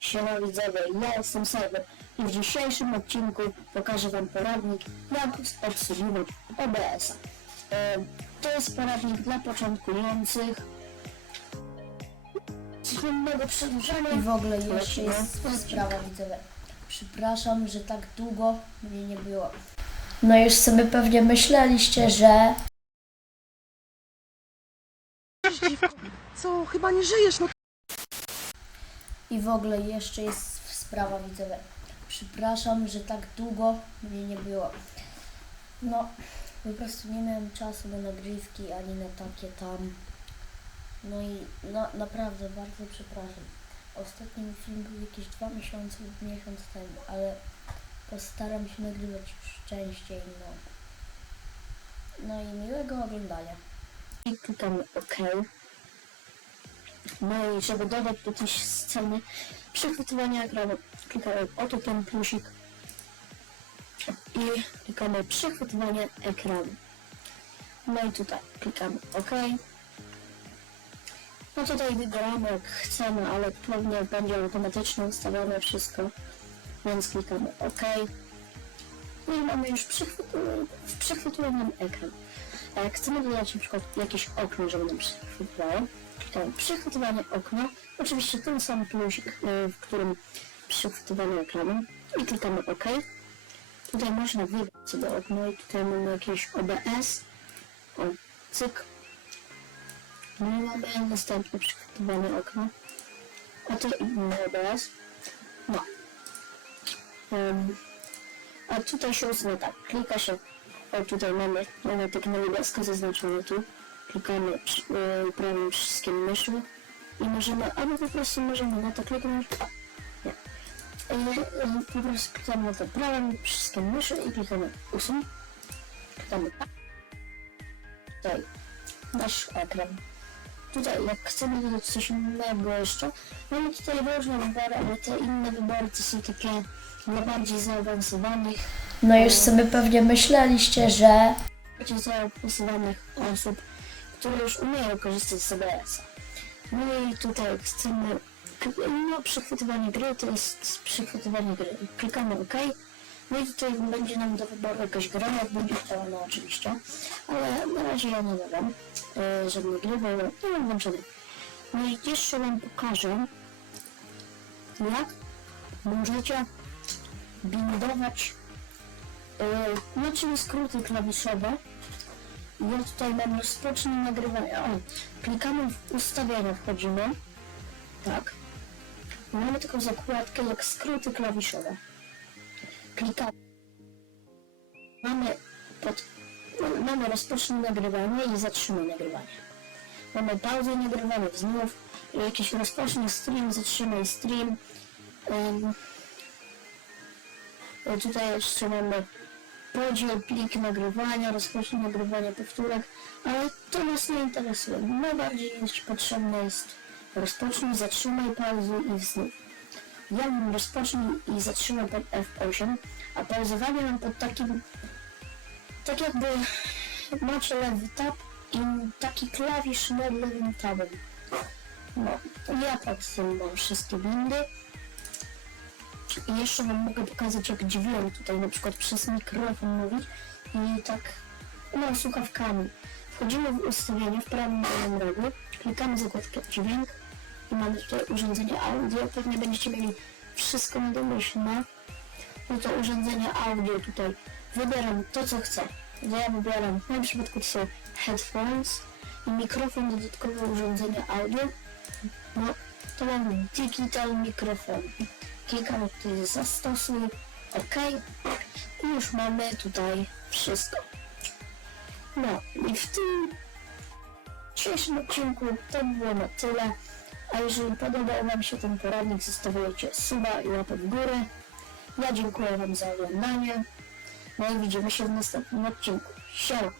Siema widzowie, ja jestem Cyber i w dzisiejszym odcinku pokażę Wam poradnik, jak obsługiwać OBS-a. E, to jest poradnik dla początkujących. Zbędnego przedłużania I w ogóle jeszcze jest sprawa widzowie. Przepraszam, że tak długo mnie nie było. No już sobie pewnie myśleliście, że Co, chyba nie żyjesz, no i w ogóle jeszcze jest sprawa widzowie. Przepraszam, że tak długo mnie nie było. No, po prostu nie miałem czasu na nagrywki ani na takie tam. No i naprawdę bardzo przepraszam. Ostatni film był jakieś dwa miesiące lub miesiąc temu, ale postaram się nagrywać częściej, no. No i miłego oglądania. i klikamy OK. No i żeby dodać do tej sceny przechwytywania ekranu, klikamy oto ten plusik i klikamy przechwytywanie ekranu. No i tutaj klikamy OK. No tutaj wybieramy jak chcemy, ale pewnie będzie automatycznie ustawione wszystko, więc klikamy OK. No i mamy już nam ekran. Jak chcemy dodać na przykład jakieś okno, żeby nam przechwytywało, klikamy przechwytywanie okna, oczywiście ten sam plusik, y, w którym przechwytywanie ekranu i klikamy OK. Tutaj można wybrać sobie okno i tutaj mamy jakieś OBS, o, cyk. No i mamy następne przechwytywanie okna. Oto inny OBS. No. Em, a tutaj się usuwa tak, klika się, o tutaj mamy, na niebiesko zaznaczone tu, klikamy przy- yy, prawym przyciskiem myszy. I możemy, albo po prostu możemy na to kliknąć, nie, yy, yy, po prostu klikamy na to prawym przyciskiem myszy i klikamy usuń, klikamy tak, tutaj nasz ekran. Tutaj jak chcemy dodać coś innego jeszcze, mamy tutaj różne wybory, ale te inne wybory to są takie dla bardziej zaawansowanych, No już sobie pewnie myśleliście, że bardziej zaawansowanych osób, które już umieją korzystać z OBS-a. No i tutaj jak chcemy, no przechwytywanie gry to jest przechwytywanie gry. Klikamy OK. No i tutaj będzie nam do wyboru jakaś gra, jak będzie pełna oczywiście, ale na razie ja nie dodam e, żadnej gry, bo nie mam włączonej. No i jeszcze Wam pokażę, jak możecie bindować Yy, no czyli skróty klawiszowe. Ja tutaj mam rozpocznij nagrywanie. O, klikamy w ustawienia, wchodzimy. Tak. Mamy taką zakładkę jak skróty klawiszowe. Klikamy. Mamy pod, mamy- rozpocznij nagrywanie i zatrzymaj nagrywanie. Mamy pauzę nagrywania, znów jakiś rozpocznij stream, zatrzymaj stream. E, Tutaj jeszcze mamy podziel, plik nagrywania, rozpocznij nagrywania powtórek, ale to nas nie interesuje. Najbardziej jest potrzebne jest rozpocznij, zatrzymaj, pauzuj i wznów. Ja mam rozpocznij i zatrzymaj pod F8, a pauzowanie mam pod takim, tak jakby macie lewy tab i taki klawisz nad lewym tabem. No, ja tak sobie mam wszystkie windy. I jeszcze Wam mogę pokazać jak dźwięk tutaj na przykład przez mikrofon mówić i tak no słuchawkami. Wchodzimy w ustawienie w prawym dolnym rogu, klikamy zakładkę dźwięk i mamy tutaj urządzenie audio. Pewnie będziecie mieli wszystko domyślne. No to urządzenie audio tutaj wybieram to co chcę. Ja wybieram, w moim przypadku to są headphones i mikrofon dodatkowe urządzenie audio. No to mam digital mikrofon klikamy tutaj zastosuj, OK i już mamy tutaj wszystko. No i w tym dzisiejszym odcinku to by było na tyle. A jeżeli podobał Wam się ten poradnik, zostawiajcie suba i łapę w górę. Ja dziękuję Wam za oglądanie. No i widzimy się w następnym odcinku. Siema!